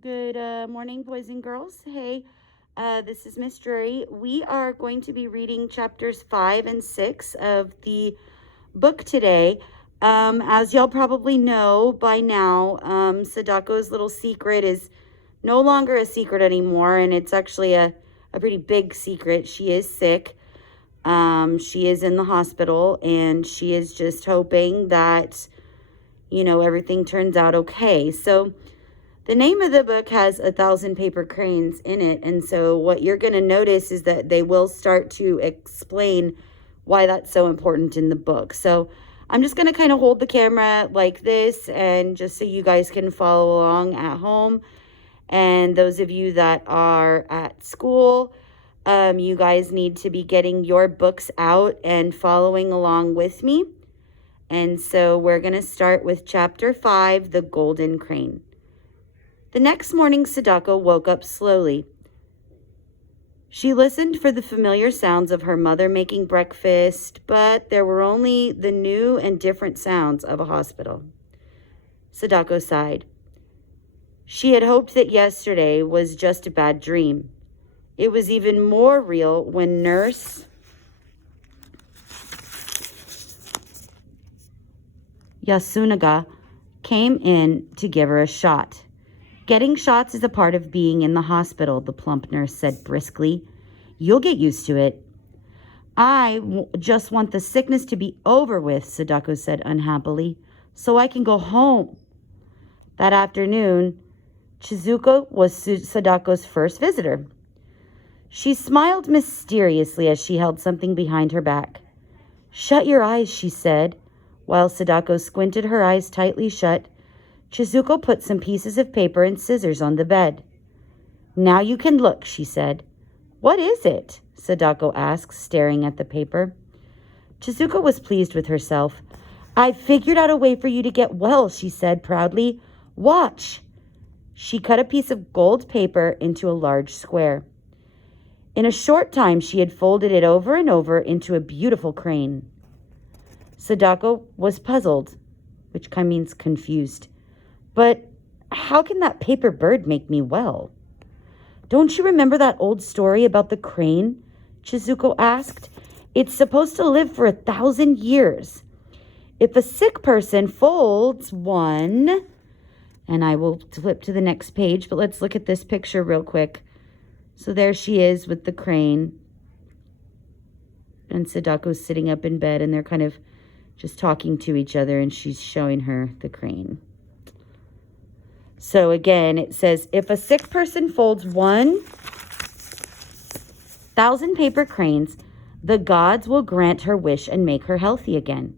Good morning, boys and girls. Hey, this is Miss Drury. We are going to be reading chapters 5 and 6 of the book today. As y'all probably know by now, Sadako's little secret is no longer a secret anymore, and it's actually a pretty big secret. She is sick. She is in the hospital, and she is just hoping that, everything turns out okay. So, the name of the book has 1,000 paper cranes in it. And so what you're going to notice is that they will start to explain why that's so important in the book. So I'm just going to kind of hold the camera like this, and just so you guys can follow along at home. And those of you that are at school, you guys need to be getting your books out and following along with me. And so we're going to start with chapter 5, The Golden Crane. The next morning, Sadako woke up slowly. She listened for the familiar sounds of her mother making breakfast, but there were only the new and different sounds of a hospital. Sadako sighed. She had hoped that yesterday was just a bad dream. It was even more real when Nurse Yasunaga came in to give her a shot. Getting shots is a part of being in the hospital, the plump nurse said briskly. You'll get used to it. I just want the sickness to be over with, Sadako said unhappily, so I can go home. That afternoon, Chizuko was Sadako's first visitor. She smiled mysteriously as she held something behind her back. Shut your eyes, she said, while Sadako squinted her eyes tightly shut. Chizuko put some pieces of paper and scissors on the bed. Now you can look, she said. What is it? Sadako asked, staring at the paper. Chizuko was pleased with herself. I've figured out a way for you to get well, she said proudly. Watch. She cut a piece of gold paper into a large square. In a short time, she had folded it over and over into a beautiful crane. Sadako was puzzled, which kind of means confused. But how can that paper bird make me well? Don't you remember that old story about the crane? Chizuko asked. It's supposed to live for 1,000 years. If a sick person folds one, and I will flip to the next page, but let's look at this picture real quick. So there she is with the crane. And Sadako's sitting up in bed, and they're kind of just talking to each other, and she's showing her the crane. So again, it says, if a sick person folds 1,000 paper cranes, the gods will grant her wish and make her healthy again.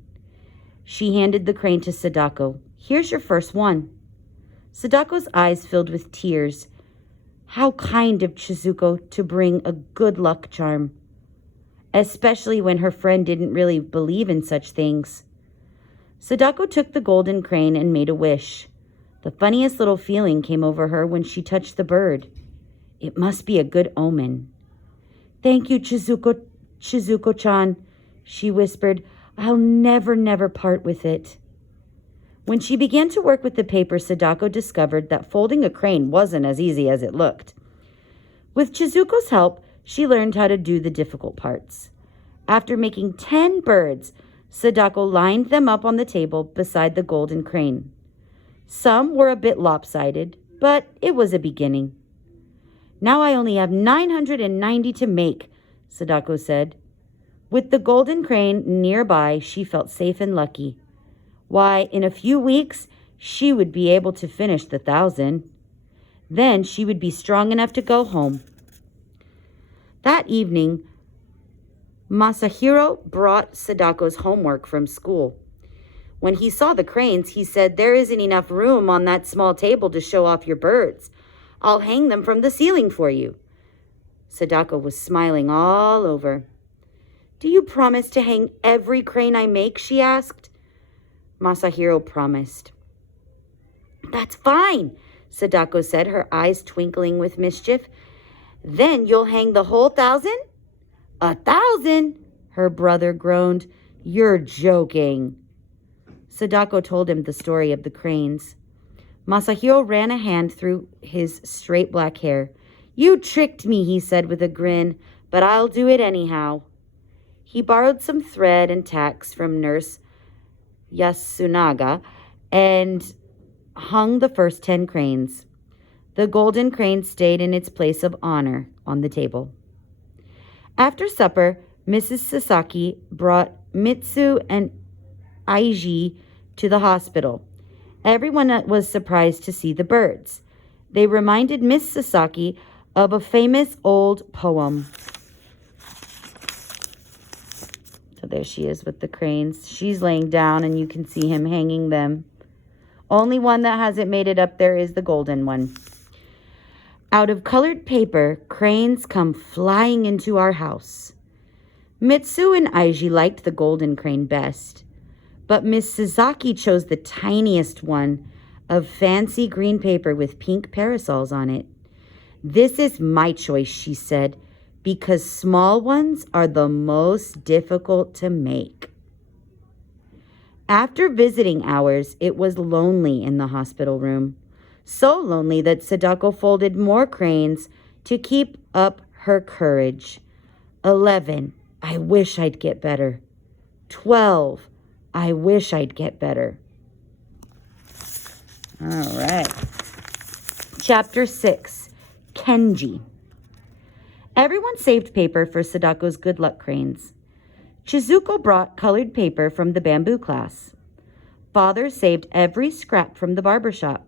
She handed the crane to Sadako. Here's your first one. Sadako's eyes filled with tears. How kind of Chizuko to bring a good luck charm, especially when her friend didn't really believe in such things. Sadako took the golden crane and made a wish. The funniest little feeling came over her when she touched the bird. It must be a good omen. Thank you, Chizuko-chan, she whispered. I'll never part with it. When she began to work with the paper, Sadako discovered that folding a crane wasn't as easy as it looked. With Chizuko's help, she learned how to do the difficult parts. After making 10 birds, Sadako lined them up on the table beside the golden crane. Some were a bit lopsided, but it was a beginning. Now I only have 990 to make, Sadako said. With the golden crane nearby, she felt safe and lucky. Why, in a few weeks, she would be able to finish the 1,000. Then she would be strong enough to go home. That evening, Masahiro brought Sadako's homework from school. When he saw the cranes, he said, there isn't enough room on that small table to show off your birds. I'll hang them from the ceiling for you. Sadako was smiling all over. Do you promise to hang every crane I make? She asked. Masahiro promised. That's fine, Sadako said, her eyes twinkling with mischief. Then you'll hang the whole 1,000? 1,000? Her brother groaned. You're joking. Sadako told him the story of the cranes. Masahiro ran a hand through his straight black hair. "You tricked me," he said with a grin, "but I'll do it anyhow." He borrowed some thread and tacks from Nurse Yasunaga and hung the first 10 cranes. The golden crane stayed in its place of honor on the table. After supper, Mrs. Sasaki brought Mitsu and Aiji to the hospital. Everyone was surprised to see the birds. They reminded Miss Sasaki of a famous old poem. So there she is with the cranes. She's laying down and you can see him hanging them. Only one that hasn't made it up there is the golden one. Out of colored paper, cranes come flying into our house. Mitsu and Aiji liked the golden crane best, but Miss Sasaki chose the tiniest one of fancy green paper with pink parasols on it. "This is my choice," she said, "because small ones are the most difficult to make." After visiting hours, it was lonely in the hospital room. So lonely that Sadako folded more cranes to keep up her courage. 11. I wish I'd get better. 12. I wish I'd get better. All right. Chapter 6. Kenji. Everyone saved paper for Sadako's good luck cranes. Chizuko brought colored paper from the bamboo class. Father saved every scrap from the barber shop.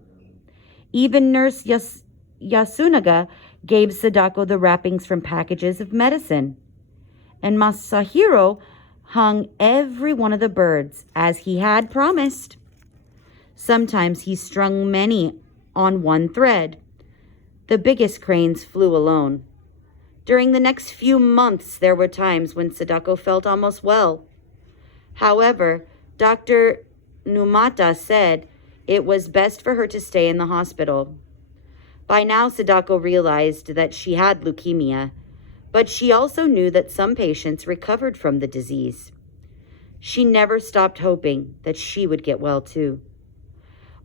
Even Nurse Yasunaga gave Sadako the wrappings from packages of medicine. And Masahiro hung every one of the birds, as he had promised. Sometimes he strung many on one thread. The biggest cranes flew alone. During the next few months, there were times when Sadako felt almost well. However, Dr. Numata said it was best for her to stay in the hospital. By now, Sadako realized that she had leukemia, but she also knew that some patients recovered from the disease. She never stopped hoping that she would get well too.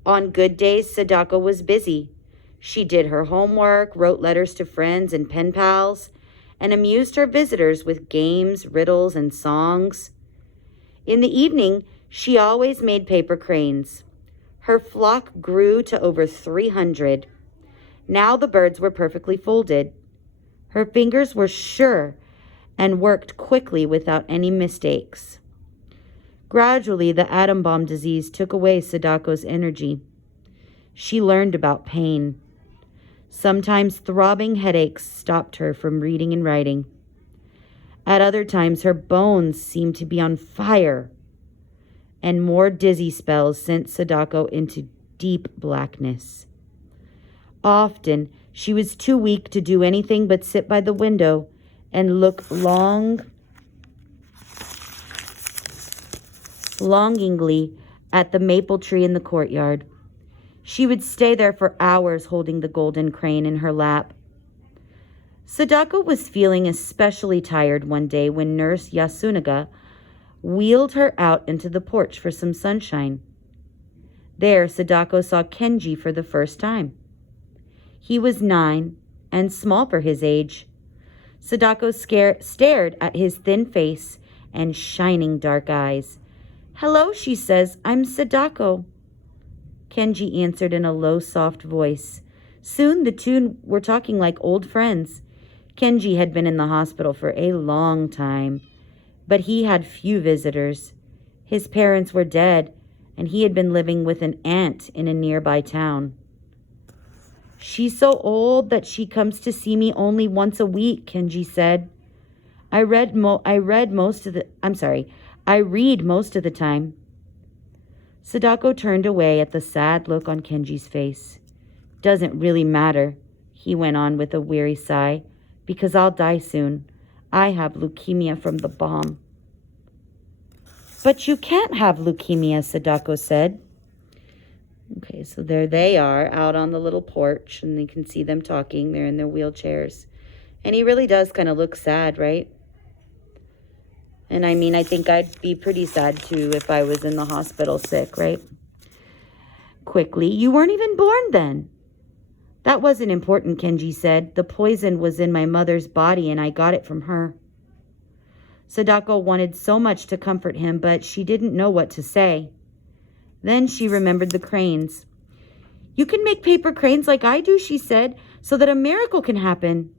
On good days, Sadako was busy. She did her homework, wrote letters to friends and pen pals, and amused her visitors with games, riddles, and songs. In the evening, she always made paper cranes. Her flock grew to over 300. Now the birds were perfectly folded. Her fingers were sure and worked quickly without any mistakes. Gradually, the atom bomb disease took away Sadako's energy. She learned about pain. Sometimes throbbing headaches stopped her from reading and writing. At other times, her bones seemed to be on fire, and more dizzy spells sent Sadako into deep blackness. Often, she was too weak to do anything but sit by the window and look longingly at the maple tree in the courtyard. She would stay there for hours holding the golden crane in her lap. Sadako was feeling especially tired one day when Nurse Yasunaga wheeled her out into the porch for some sunshine. There, Sadako saw Kenji for the first time. He was 9 and small for his age. Sadako stared at his thin face and shining dark eyes. "Hello," she says. "I'm Sadako." Kenji answered in a low, soft voice. Soon the two were talking like old friends. Kenji had been in the hospital for a long time, but he had few visitors. His parents were dead, and he had been living with an aunt in a nearby town. "She's so old that she comes to see me only once a week," Kenji said. I read most of the time. Sadako turned away at the sad look on Kenji's face. "Doesn't really matter," he went on with a weary sigh, "because I'll die soon. I have leukemia from the bomb." "But you can't have leukemia," Sadako said. Okay, so there they are out on the little porch, and you can see them talking. They're in their wheelchairs. And he really does kind of look sad, right? And I mean, I think I'd be pretty sad too if I was in the hospital sick, right? quickly. You weren't even born then. That wasn't important, Kenji said. The poison was in my mother's body and I got it from her. Sadako wanted so much to comfort him, but she didn't know what to say. Then she remembered the cranes. You can make paper cranes like I do, she said, so that a miracle can happen.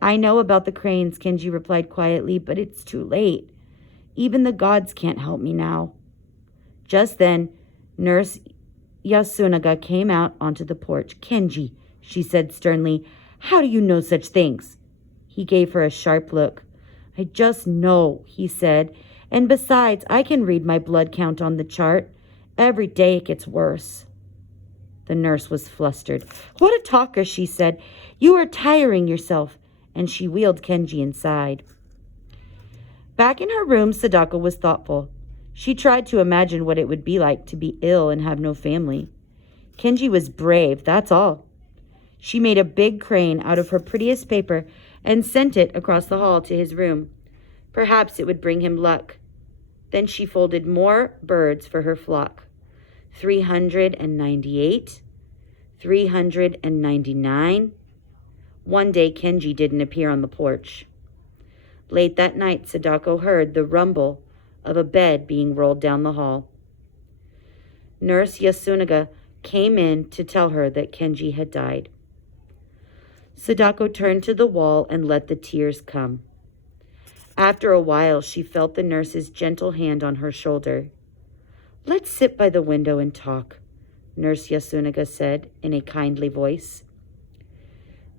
I know about the cranes, Kenji replied quietly, but it's too late. Even the gods can't help me now. Just then, Nurse Yasunaga came out onto the porch. Kenji, she said sternly, how do you know such things? He gave her a sharp look. I just know, he said, and besides, I can read my blood count on the chart. Every day it gets worse. The nurse was flustered. What a talker, she said. You are tiring yourself. And she wheeled Kenji inside. Back in her room, Sadako was thoughtful. She tried to imagine what it would be like to be ill and have no family. Kenji was brave, that's all. She made a big crane out of her prettiest paper and sent it across the hall to his room. Perhaps it would bring him luck. Then she folded more birds for her flock. 398, 399. One day, Kenji didn't appear on the porch. Late that night, Sadako heard the rumble of a bed being rolled down the hall. Nurse Yasunaga came in to tell her that Kenji had died. Sadako turned to the wall and let the tears come. After a while, she felt the nurse's gentle hand on her shoulder. Let's sit by the window and talk, Nurse Yasunaga said in a kindly voice.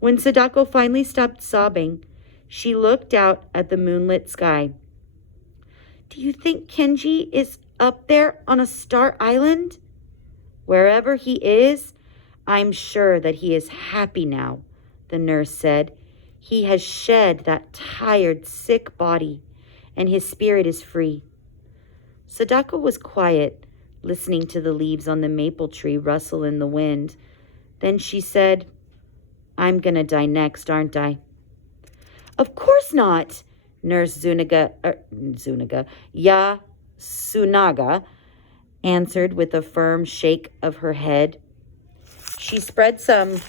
When Sadako finally stopped sobbing, she looked out at the moonlit sky. Do you think Kenji is up there on a star island? Wherever he is, I'm sure that he is happy now, the nurse said. He has shed that tired, sick body, and his spirit is free. Sadako was quiet, listening to the leaves on the maple tree rustle in the wind. Then she said, I'm gonna die next, aren't I? Of course not, Nurse Yasunaga answered with a firm shake of her head. She spread some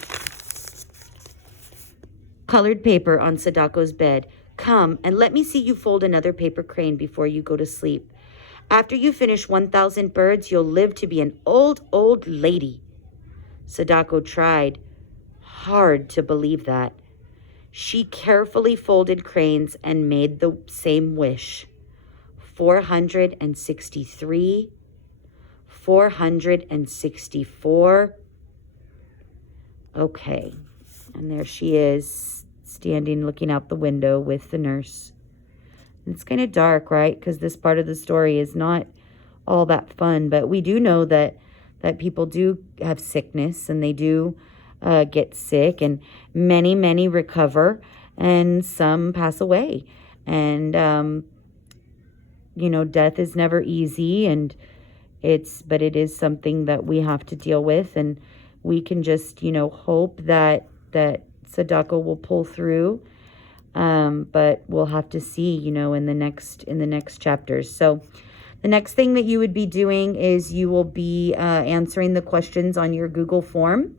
colored paper on Sadako's bed. Come and let me see you fold another paper crane before you go to sleep. After you finish 1,000 birds, you'll live to be an old, old lady. Sadako tried hard to believe that. She carefully folded cranes and made the same wish. 463, 464. Okay, and there she is, standing looking out the window with the nurse. It's kind of dark, right? Because this part of the story is not all that fun, but we do know that people do have sickness and they do get sick, and many recover, and some pass away. And death is never easy, but it is something that we have to deal with, and we can just hope that Sadako will pull through. But we'll have to see, in the next chapters. So the next thing that you would be doing is you will be answering the questions on your Google form.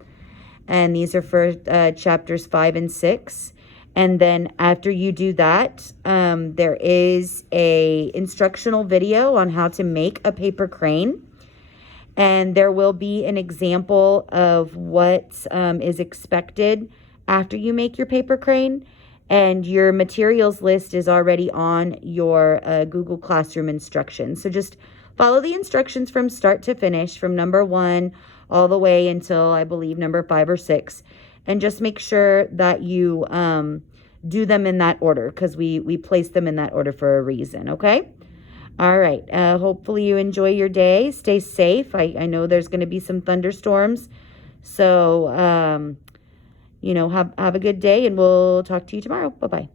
And these are for chapters 5 and 6. And then after you do that, there is a instructional video on how to make a paper crane. And there will be an example of what is expected after you make your paper crane. And your materials list is already on your Google Classroom instructions. So just follow the instructions from start to finish, from number 1 all the way until, I believe, number 5 or 6. And just make sure that you do them in that order, because we place them in that order for a reason, okay? All right. Hopefully you enjoy your day. Stay safe. I know there's going to be some thunderstorms. So, have a good day, and we'll talk to you tomorrow. Bye-bye.